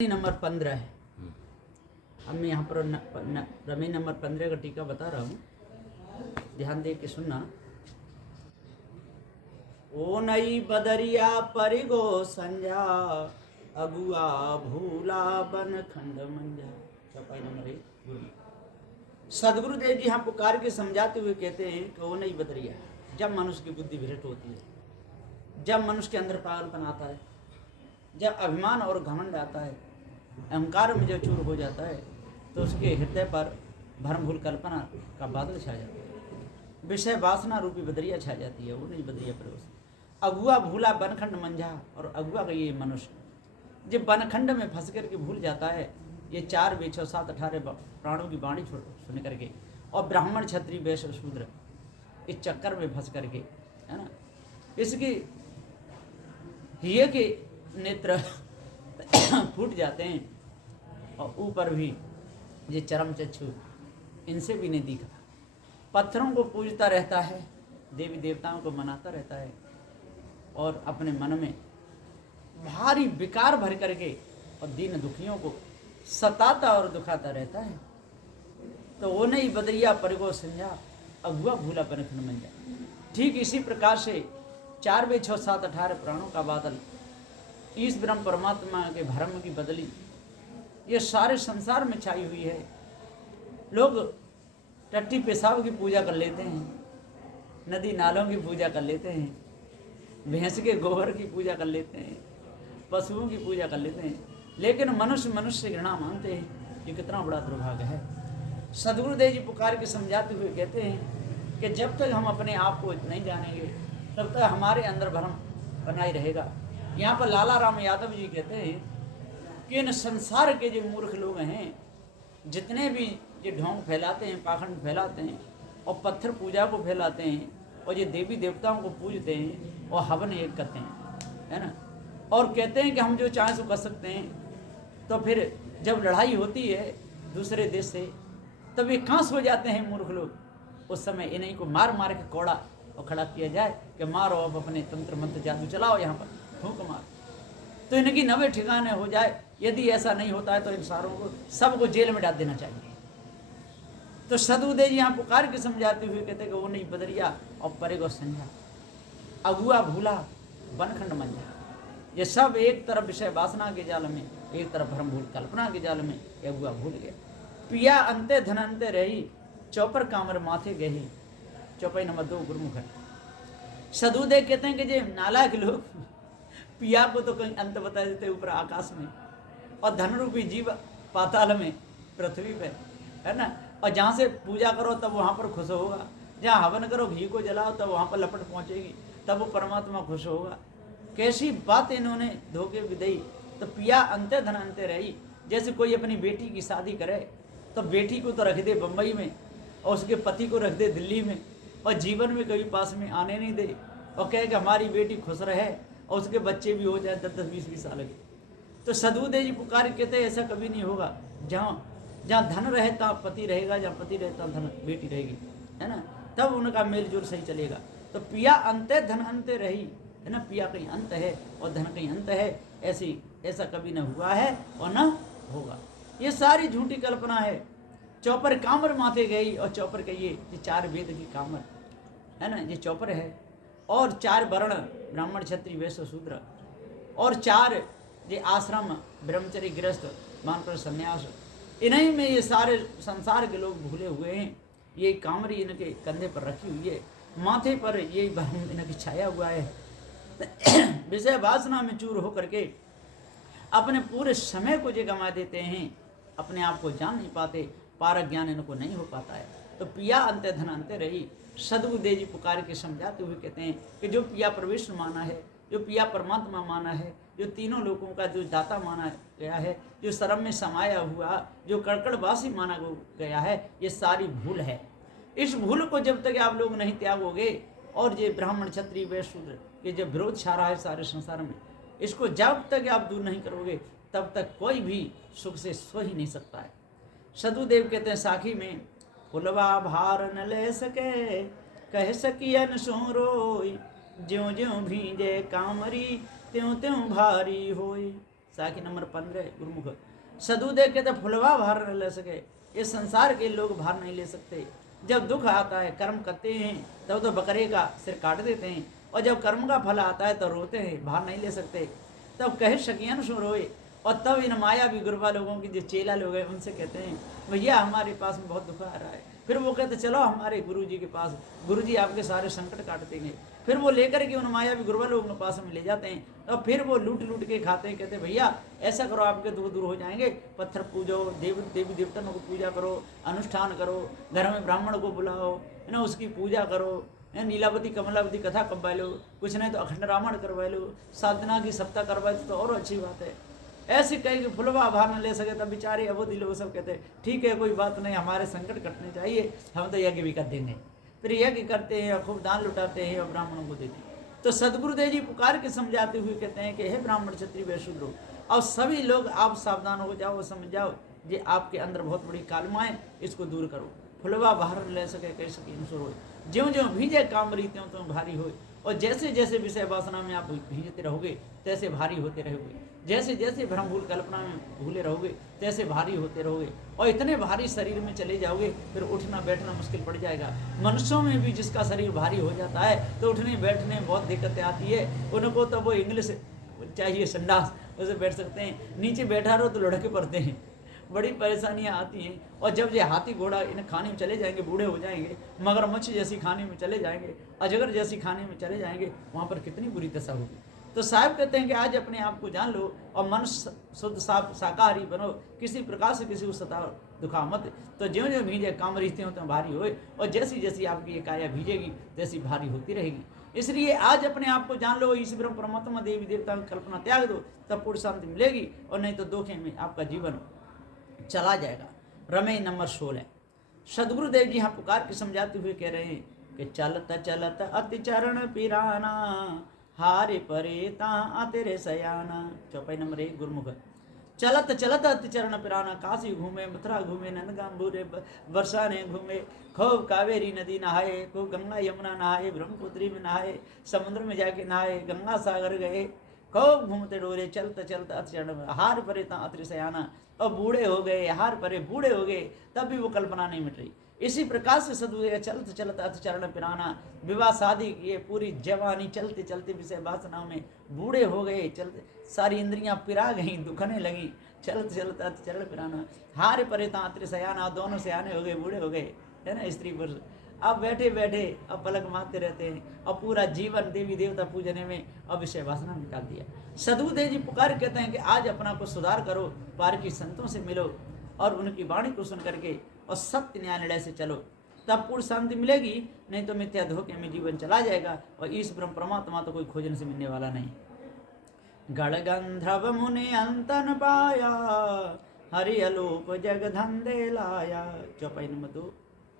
Number 15 है। अब मैं यहाँ पर रमी नंबर 15 का टीका बता रहा हूँ, ध्यान दे के सुनना। ओ नई बदरिया परिगो संजा, अगुआ भूला बन खंड मंजा। चौपाई नंबर 1। सदगुरुदेव जी यहाँ पुकार के समझाते हुए कहते हैं कि ओ नई बदरिया, जब मनुष्य की बुद्धि भ्रष्ट होती है, जब मनुष्य के अंदर पागलपन आता है, जब अभिमान और घमंड आता है, अहंकार में जब चूर हो जाता है, तो उसके हृदय पर भ्रम भूल कल्पना का बादल छा जाता है, विषय वासना रूपी बदरिया छा जाती है। वो नहीं बदरिया पर अगुआ भूला बनखंड मंझा। और अगुआ का ये मनुष्य जब बनखंड में फंस करके भूल जाता है, ये 4 वेद 6 7 18 प्राणों की वाणी सुन करके, और ब्राह्मण क्षत्रिय वैश्य शूद्र इस चक्कर में फंस करके, है ना, इसकी हिये के नेत्र फूट जाते हैं, और ऊपर भी ये चरम चक्षु इनसे भी नहीं दिखा। पत्थरों को पूजता रहता है, देवी देवताओं को मनाता रहता है, और अपने मन में भारी विकार भर करके और दीन दुखियों को सताता और दुखाता रहता है। तो वो नहीं बदरिया परिगो संजा, अगुआ भूला बनखंड मंजा। ठीक इसी प्रकार से 4 वेद 6 7 18 प्राणों का बादल, इस ब्रह्म परमात्मा के भ्रम की बदली ये सारे संसार में छाई हुई है। लोग टट्टी पेशाब की पूजा कर लेते हैं, नदी नालों की पूजा कर लेते हैं, भैंस के गोबर की पूजा कर लेते हैं, पशुओं की पूजा कर लेते हैं, लेकिन मनुष्य से घृणा मानते हैं। ये कितना बड़ा दुर्भाग्य है। सदगुरुदेव जी पुकार के समझाते हुए कहते हैं कि जब तक हम अपने आप को नहीं जानेंगे, तब तक हमारे अंदर भ्रम बना ही रहेगा। यहाँ पर लाला राम यादव जी कहते हैं कि इन संसार के जो मूर्ख लोग हैं, जितने भी ये ढोंग फैलाते हैं, पाखंड फैलाते हैं, और पत्थर पूजा को फैलाते हैं, और ये देवी देवताओं को पूजते हैं, और हवन एक करते हैं, है ना, और कहते हैं कि हम जो चाहें सो कर सकते हैं। तो फिर जब लड़ाई होती है दूसरे देश से, तब ये कांस हो जाते हैं मूर्ख लोग। उस समय इन्हीं को मार मार के कोड़ा और खड़ा किया जाए कि मारो, अब अपने तंत्र मंत्र जादू चलाओ, यहाँ पर फूंक मार, तो इनकी नवे ठिकाने हो जाए। यदि ऐसा नहीं होता है तो इन सारों को सबको जेल में डाल देना चाहिए। तो सदगुरुदेव जी यहाँ पुकार के समझाते हुए कहते कि वो नहीं बदरिया और परेगो संजा, अगुआ भूला बनखंड मंजा। ये सब एक तरफ विषय वासना के जाल में, एक तरफ भ्रम भूल कल्पना के जाल में ये अगुआ भूल गया। पिया अंते धन अंते रही, चौपर कामर माथे गही। चौपाई नंबर 2 गुरुमुख है। सदगुरुदेव कहते हैं कि जो नालायक लोग पिया को तो कहीं अंत बता देते ऊपर आकाश में, और धन रूपी जीव पाताल में, पृथ्वी पे, है ना, और जहाँ से पूजा करो तब वहाँ पर खुश होगा, जहाँ हवन करो घी को जलाओ तब वहाँ पर लपट पहुँचेगी, तब वो परमात्मा खुश होगा। कैसी बात इन्होंने धोखे विदई। तो पिया अंते धन अंते रही। जैसे कोई अपनी बेटी की शादी करे तो बेटी को तो रख दे बम्बई में, और उसके पति को रख दे दिल्ली में, और जीवन में कभी पास में आने नहीं दे, और कहे कि हमारी बेटी खुश रहे, और उसके बच्चे भी हो जाए 10 10 20 साल के। तो सदगुरुदेव जी पुकार कहते हैं ऐसा कभी नहीं होगा। जहाँ धन रहे तहाँ पति रहेगा, जहाँ पति रहे तहाँ धन बेटी रहेगी, है ना, तब उनका मेल जोल सही चलेगा। तो पिया अंते धन अंते रही, है ना, पिया कहीं अंत है और धन कहीं अंत है, ऐसा कभी न हुआ है और न होगा। ये सारी झूठी कल्पना है। चौपर कामर माथे गई, और चौपर कहिए ये 4 वेद की कामर, है ना, ये चौपर है, और 4 वर्ण ब्राह्मण क्षत्रिय वैश्य शूद्र, और 4 ये आश्रम ब्रह्मचर्य गृहस्थ वानप्रस्थ संन्यास, इन्हीं में ये सारे संसार के लोग भूले हुए हैं। ये कामरी इनके कंधे पर रखी हुई है, माथे पर ये भ्रम इनकी छाया हुआ है। विषय वासना में चूर होकर के अपने पूरे समय को ये गंवा देते हैं, अपने आप को जान नहीं पाते, पारक ज्ञान इनको नहीं हो पाता है। तो पिया अंते धन अंते रही। सदगुरुदेव जी पुकार के समझाते हुए कहते हैं कि जो पिया प्रविष्णु माना है, जो पिया परमात्मा माना है, जो तीनों लोगों का जो दाता माना गया है, जो शरम में समाया हुआ, जो कड़कड़वासी माना गया है, ये सारी भूल है। इस भूल को जब तक आप लोग नहीं त्यागोगे, और ये ब्राह्मण क्षत्रिय वैश्य शूद्र ये जब विरोध छा रहा है सारे संसार में, इसको जब तक आप दूर नहीं करोगे, तब तक कोई भी सुख से सो ही नहीं सकता है। सदगुरुदेव कहते हैं साखी में, फुलवा भार न ले सके, कह सकियन सो रोई, ज्यों ज्यों भींजे कामरी, त्यों त्यों भारी होई। साखी नंबर 15 गुरुमुख। सदु देख के तो फुलवा भार न ले सके, इस संसार के लोग भार नहीं ले सकते। जब दुख आता है कर्म करते हैं तब तो बकरे का सिर काट देते हैं, और जब कर्म का फल आता है तो रोते हैं, भार नहीं ले सकते। तब कहे शकियन सो रोए। और तब इन माया भी गुरुवा लोगों की जो चेला लोग हैं उनसे कहते हैं भैया हमारे पास में बहुत दुख आ रहा है। फिर वो कहते चलो हमारे गुरु जी के पास, गुरु जी आपके सारे संकट काट देंगे। फिर वो लेकर के उन माया भी गुरुवा लोगों के पास में ले जाते हैं, तो फिर वो लूट लूट के खाते हैं। कहते हैं भैया ऐसा करो आपके दुख दूर हो जाएंगे, पत्थर पूजो, देवी देवताओं को पूजा करो, अनुष्ठान करो, घर में ब्राह्मण को बुलाओ, है ना, उसकी पूजा करो, नीलावती कमलावती कथा करवा लो, कुछ नहीं तो अखंड रामायण करवा लो, साधना की सप्ताह करवा दो तो और अच्छी बात है। ऐसे कहीं कि फुलवा आभार न ले सके तब बेचारे अवधि लोग सब कहते हैं ठीक है कोई बात नहीं, हमारे संकट कटने चाहिए, हम तो यज्ञ भी कर देंगे। फिर यज्ञ करते हैं, खूब दान लुटाते हैं और ब्राह्मणों को देते हैं। तो सदगुरुदेव जी पुकार के समझाते हुए कहते हैं कि हे ब्राह्मण क्षत्रिय वैश्य शूद्र, और सभी लोग आप सावधान हो जाओ, समझ जाओ ये आपके अंदर बहुत बड़ी कालमा है, इसको दूर करो। फुलवा बाहर ले सके कह सके इंसुर हो, ज्यों ज्यों भीजे काम रीत्यों त्यों भारी हो। और जैसे जैसे विषय वासना में आप भीजते रहोगे तैसे भारी होते रहोगे, जैसे जैसे भ्रम भूल कल्पना में भूले रहोगे तैसे भारी होते रहोगे, और इतने भारी शरीर में चले जाओगे फिर उठना बैठना मुश्किल पड़ जाएगा। मनुष्यों में भी जिसका शरीर भारी हो जाता है तो उठने बैठने में बहुत दिक्कतें आती है। उनको तो वो इंग्लिश चाहिए, संडास, उसे बैठ सकते हैं, नीचे बैठा रहो तो लुढ़के पड़ते हैं, बड़ी परेशानियां आती हैं। और जब ये हाथी घोड़ा इन खाने में चले जाएंगे, बूढ़े हो जाएंगे, मगरमच्छ जैसी खाने में चले जाएंगे, अजगर जैसी खाने में चले जाएंगे, वहाँ पर कितनी बुरी दशा होगी। तो साहब कहते हैं कि आज अपने आप को जान लो और मन शुद्ध साफ शाकाहारी बनो, किसी प्रकार से किसी को सता दुखा मत। तो ज्यों ज्यों भीजे काम रिश्ते हो तो भारी होए, और जैसी जैसी आपकी ये काया भीजेगी तैसी भारी होती रहेगी। इसलिए आज अपने आप को जान लो, इस ब्रह्म परमात्मा देवी देवता की कल्पना त्याग दो, तब पूर्ण शांति मिलेगी, और नहीं तो धोखे में आपका जीवन चला जाएगा। रमे नंबर 16। सदगुरुदेव जी यहाँ पुकार के समझाते हुए कह रहे हैं कि चलत चलत अति चरण पिराना, हारे परे ता तेरे सयाना। चौपाई नंबर 1 गुरुमुख। चलत चलत अति चरण पिराना, काशी घूमे, मथुरा घूमे, नंदगांबूरे बरसाने घूमे, खूब कावेरी नदी नहाए, खूब गंगा यमुना नहाए, ब्रह्मपुत्री में नहाए, समुद्र में जाके नहाए, गंगा सागर गए, खूब घूमते डोरे, चलते चलते अति चरण, हार परे ता अति सयाना। और बूढ़े हो गए, हार परे बूढ़े हो गए, तब भी वो कल्पना नहीं मिट रही। इसी प्रकार से सदगुरु चलते चलते अति चरण पिराना, विवाह शादी किए, पूरी जवानी चलते चलते विषय वासनाओं में बूढ़े हो गए, चलते सारी इंद्रियां पिरा गई, दुखने लगी, चलते चलते अति चरण पिराना, हार परे ता अति सयाना, दोनों सयाने हो गए, बूढ़े हो गए, है ना, स्त्री पुरुष। अब बैठे बैठे अब पलक मारते रहते हैं, और पूरा जीवन देवी देवता पूजने में अब विषय वासना निकाल दिया। सदगुरुदेव जी पुकार कहते हैं कि आज अपना को सुधार करो, पार की संतों से मिलो और उनकी वाणी को सुन करके और सत्य न्याय निर्णय से चलो, तब पूर्ण शांति मिलेगी। नहीं तो मिथ्या धोखे में जीवन चला जाएगा, और इस ब्रह्म परमात्मा तो कोई खोजने से मिलने वाला नहीं। गण गंधर्व मुनि अंतन पाया, हरि अलोप जग धंधे लाया। चौपाई नंबर 2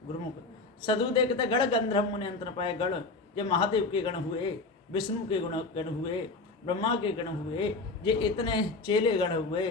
गुरुमुख। सदगुरुदेव कहते गण गंधर्व मुनि अंतन पाया। गण ये महादेव के गण हुए, विष्णु के गण हुए, ब्रह्मा के गण हुए, ये इतने चेले गण हुए,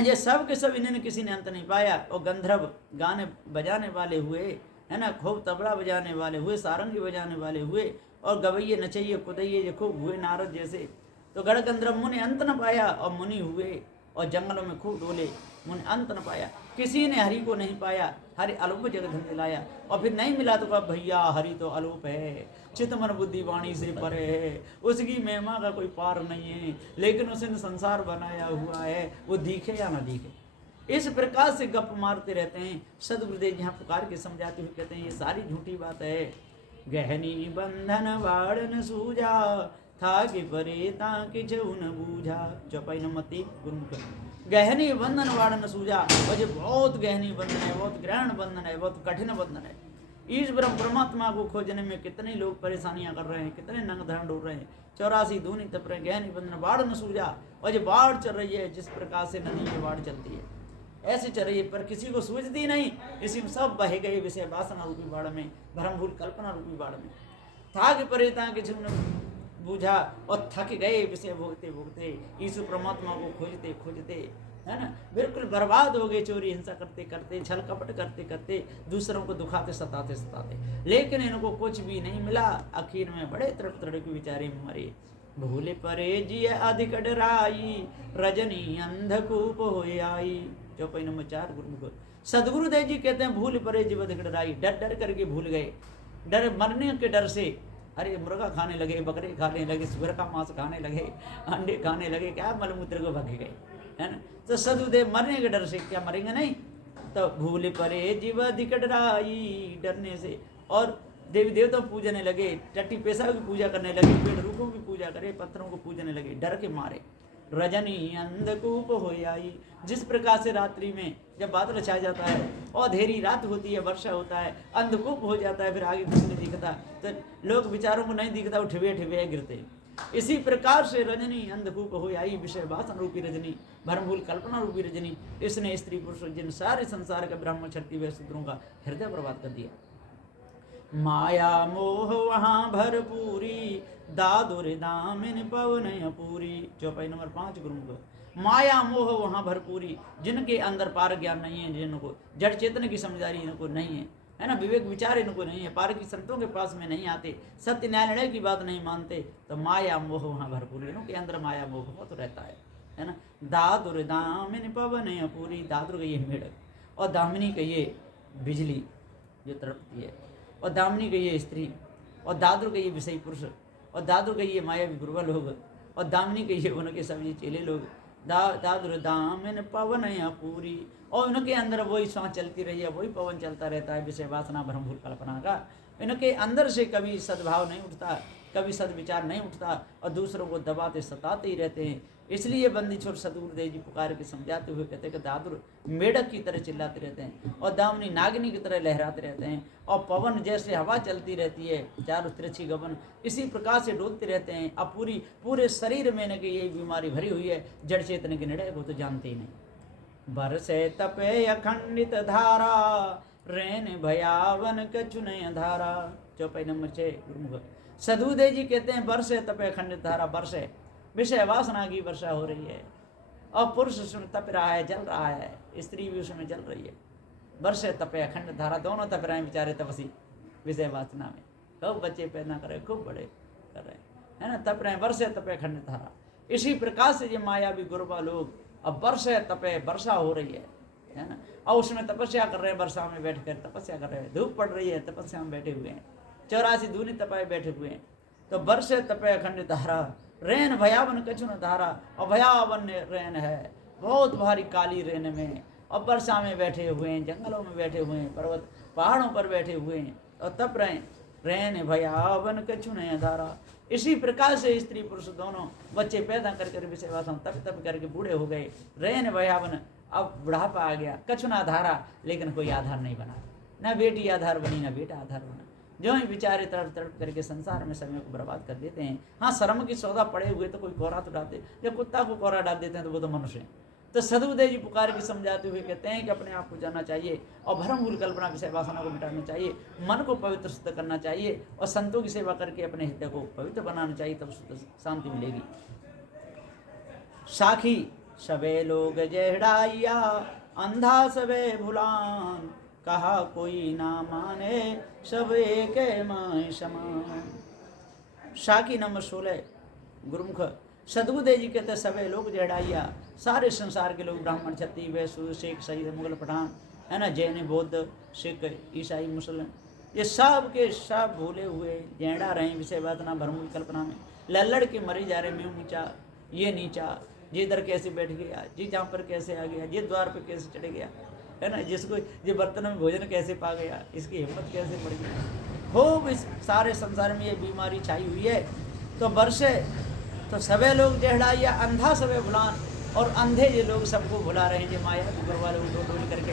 ये सब के सब इन्हें किसी ने अंत नहीं पाया। और गंधर्व गाने बजाने वाले हुए, है ना, खूब तबला बजाने वाले हुए, सारंगी बजाने वाले हुए, और गवैये नचैये कुदैये ये खूब हुए नारद जैसे। तो गण गंधर्व मुनि अंत न पाया, और मुनि हुए और जंगलों में खूब डोले, मुनि अंत न पाया। किसी ने हरि को नहीं पाया, हरि अलोप जगधन दिलाया। और फिर नहीं मिला तो कहा भैया हरि तो अलोप है, चित मन बुद्धि वाणी से परे है, उसकी महिमा का कोई पार नहीं है, लेकिन उसने संसार बनाया हुआ है, वो दिखे या ना दिखे। इस प्रकार से गप मारते रहते हैं। सदगुरुदेव यहाँ पुकार के समझाते हुए कहते हैं ये सारी झूठी बात है। गहनी बंधन वाड़न सूझा, था कि परे ताकि जऊन बूझा। चौपाई नंबर 3 गुरुमुख। गहनी बंधन वाड़न सूझा, और ये बहुत गहनी बंधन है, बहुत ग्रहण बंधन है, बहुत कठिन बंधन है। इस ब्रह्म परमात्मा को खोजने में कितने लोग परेशानियां कर रहे हैं, कितने नंग धरण ढूंढ रहे हैं, 84 दूनी तप रहे, गहनी बंधन बाढ़ न सूझा। और ये बाढ़ चल रही है, जिस प्रकार से नदी में बाढ़ चलती है ऐसे चल रही है, पर किसी को सूझती नहीं। इसी में सब बहे गए विषय वासना रूपी बाढ़ में, भ्रम भूल कल्पना रूपी बाढ़ में। था कि परे ताकि जऊन बूझा, और थक गए विषय भोगते भोगते, यीशु परमात्मा को खोजते खोजते, है ना, बिल्कुल बर्बाद हो गए, चोरी हिंसा करते करते, छल कपट करते करते, दूसरों को दुखाते सताते सताते, लेकिन इनको कुछ भी नहीं मिला। आखिर में बड़े तड़प तड़प के बेचारे मरे, भूले परे जी अधिक डराई, रजनी अंधकूप हो आई। चौपाई नंबर 4 गुरुमुख। सदगुरुदेव जी कहते हैं भूल परे जीव अधिक डराई, डर डर करके भूल गए, डर मरने के डर से। अरे मुर्गा खाने लगे, बकरे खाने लगे, सुअर का मांस खाने लगे, अंडे खाने लगे, क्या मलमूत्र को भग गए, है ना। तो सदगुरुदेव मरने के डर से, क्या मरेंगे नहीं, तो भूल परे जीव अधिक डराई, डरने से। और देवी देवता पूजने लगे, टट्टी पेशा की पूजा करने लगे, पेड़ रूपों की पूजा करे, पत्थरों को पूजने लगे डर के मारे। रजनी अंधकूप हो आई। जिस प्रकार से रात्रि में जब बादल छा जाता है और अंधेरी रात होती है, वर्षा होता है, अंधकूप हो जाता है, फिर आगे कुछ नहीं दिखता, तो लोग बेचारों को नहीं दिखता, वो ठिबे ठिबे गिरते। इसी प्रकार से रजनी अंधकूप हो आई, विषय वासन रूपी रजनी, भरमभूल कल्पना रूपी रजनी, इसने स्त्री पुरुष जिन सारे संसार के ब्राह्मण क्षत्रिय व शूद्रों का हृदय बर्बाद कर दिया। माया मोह वहाँ भरपूरी, दादुर दामिन पवन पूरी। चौपाई नंबर 5 गुरुमुख। माया मोह वहाँ भरपूरी, जिनके अंदर पार ज्ञान नहीं है, जिनको जड़ चेतन की समझदारी इनको नहीं है ना, विवेक विचार इनको नहीं है, पार की संतों के पास में नहीं आते, सत्य न्याय निर्णय की बात नहीं मानते, तो माया मोह वहाँ भरपूरी, इनके अंदर माया मोह बहुत रहता है ना। दादुर दामिन पवन पूरी, दादुर कहिए मेढक, और दामिनी कहिए बिजली जो तड़पती है, और दामिनी कहिए स्त्री, और दादुर कहिए विषयी पुरुष, और दादुर कहिए मायावी गुरुवा लोग, और दामिनी कहिए उनके सभी चेले लोग। दादुर दामिन पवन पूरी, और उनके अंदर वही सांस चलती रही है, वही पवन चलता रहता है, विषय वासना भ्रमभूल कल्पना का। इनके अंदर से कभी सद्भाव नहीं उठता, कभी सदविचार नहीं उठता, और दूसरों को दबाते सताते ही रहते हैं। इसलिए बंदी छोड़ सदगुरुदेव जी पुकार के समझाते हुए कहते हैं कि दादुर मेढक की तरह चिल्लाते रहते हैं, और दामिनी नागिनी की तरह लहराते रहते हैं, और पवन जैसे हवा चलती रहती है चारों तिरछी गबन, इसी प्रकार से डोलते रहते हैं। अब पूरे शरीर में इनकी यही बीमारी भरी हुई है, जड़ चेतन के निर्णय को तो जानते ही नहीं। बरसे तपे अखंडित धारा, रैन भयावन कछुनय धारा। चौपाई नंबर 6 गुरुमुख। सदगुरुदेव जी कहते हैं बरसे तपे अखंडित धारा, बरसे विषय वासना की वर्षा हो रही है, और पुरुष उसमें तप रहा है, जल रहा है, स्त्री भी उसमें जल रही है। वर्षे तपे अखंड धारा, दोनों तप रहे हैं बेचारे तपसी विषय वासना में, खूब बच्चे पैदा कर रहे, खूब बड़े कर रहे हैं ना, तप रहे हैं, वर्षे तपे अखंड धारा। इसी प्रकार से ये मायावी गुरुवा लोग अब वर्षे तपे, वर्षा हो रही है ना, और उसमें तपस्या कर रहे हैं, वर्षा में बैठ कर तपस्या कर रहे हैं, धूप पड़ रही है, तपस्या में बैठे हुए हैं, 84 दूनी तपाए बैठे हुए हैं। तो वर्षे तपे अखंड धारा, रैन भयावन कछुन धारा, और भयावन रैन है, बहुत भारी काली रैन में, और वर्षा में बैठे हुए हैं, जंगलों में बैठे हुए हैं, पर्वत पहाड़ों पर बैठे हुए हैं, और तप रहे हैं, रैन भयावन कछुन धारा। इसी प्रकार से स्त्री पुरुष दोनों बच्चे पैदा कर विषय वासना तप तप करके बूढ़े हो गए, रैन भयावन, अब बुढ़ापा आ गया, कछुना धारा, लेकिन कोई आधार नहीं बना, न बेटी आधार बनी, न बेटा आधार बना, जो ही बेचारे तड़प तड़प करके संसार में समय को बर्बाद कर देते हैं। हाँ, शर्म की सौदा पड़े हुए तो कोई कोरा तो डाल दे, जब कुत्ता को कोरा डाल देते हैं तो वो तो मनुष्य हैं। तो सदगुरुदेव जी पुकार की समझाते हुए कहते हैं कि अपने आप को जानना चाहिए, और भ्रमभूल कल्पना विषय वासना को मिटाना चाहिए, मन को पवित्र शुद्ध करना चाहिए, और संतों की सेवा करके अपने हृदय को पवित्र बनाना चाहिए, तब शुद्ध शांति मिलेगी। साखी सबे लोग जेहड़ाइया, अंधा सबे भुलान, कहा कोई ना माने, सब एक माय समान। साखी नंबर 16 गुरुमुख। सदगुरुदेव जी कहते सबे लोग जेहड़ाइया, सारे संसार के लोग, ब्राह्मण क्षत्रिय वैश्य सिख शहीद मुगल पठान, है ना, जैन बौद्ध सिख ईसाई मुसलमान, ये सब के सब भूले हुए जेड़ा रहे विषय वासना भ्रमभूल कल्पना में, लल्लड़ के मरे जा रहे, मैं ऊंचा ये नीचा, ये इधर कैसे बैठ गया, जी जहाँ पर कैसे आ गया, ये द्वार पर कैसे चढ़ गया, है ना, जिसको ये बर्तन में भोजन कैसे पा गया, इसकी हिम्मत कैसे बढ़ गई। खूब इस सारे संसार में ये बीमारी छाई हुई है। तो वर्षे तो सबे लोग जेहड़ाइया, अंधा सबे भुलान, और अंधे ये लोग सबको भुला रहे हैं, जो माया गुरुवा लोग डोल करके,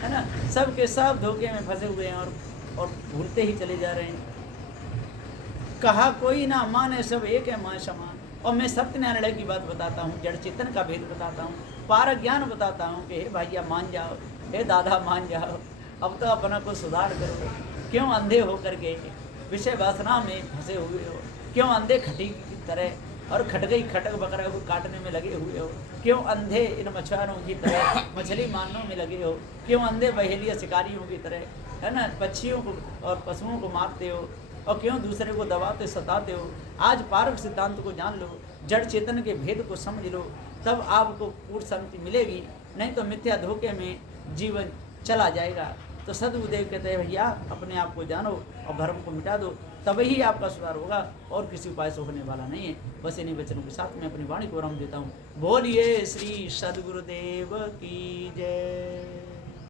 है ना, सब के सब धोखे में फंसे हुए हैं, और भूलते ही चले जा रहे हैं। कहा कोई ना माने, सब एक है माय समान। और मैं सत्य निर्णय की बात बताता हूँ, जड़ चेतन का भेद बताता हूँ, पार ज्ञान बताता हूँ कि हे भैया मान जाओ, हे दादा मान जाओ, अब तो अपना को सुधार करो। क्यों अंधे हो करके विषय वासना में फंसे हुए हो, क्यों अंधे खटी की तरह और खटगई खटक बकरा को काटने में लगे हुए हो, क्यों अंधे इन मछुआरों की तरह मछली मारने में लगे हो, क्यों अंधे बहेलिया शिकारियों की तरह, है ना, पक्षियों को और पशुओं को मारते हो, और क्यों दूसरे को दबाते सताते हो। आज पारक सिद्धांत को जान लो, जड़ चेतन के भेद को समझ लो, तब आपको पूर्ण शांति मिलेगी, नहीं तो मिथ्या धोखे में जीवन चला जाएगा। तो सदगुरुदेव कहते हैं भैया अपने आप को जानो और भ्रम को मिटा दो, तभी ही आपका सुधार होगा, और किसी उपाय से होने वाला नहीं है। बस इन्हीं वचनों के साथ मैं अपनी वाणी को आराम देता हूँ। बोलिए श्री सदगुरुदेव की जय।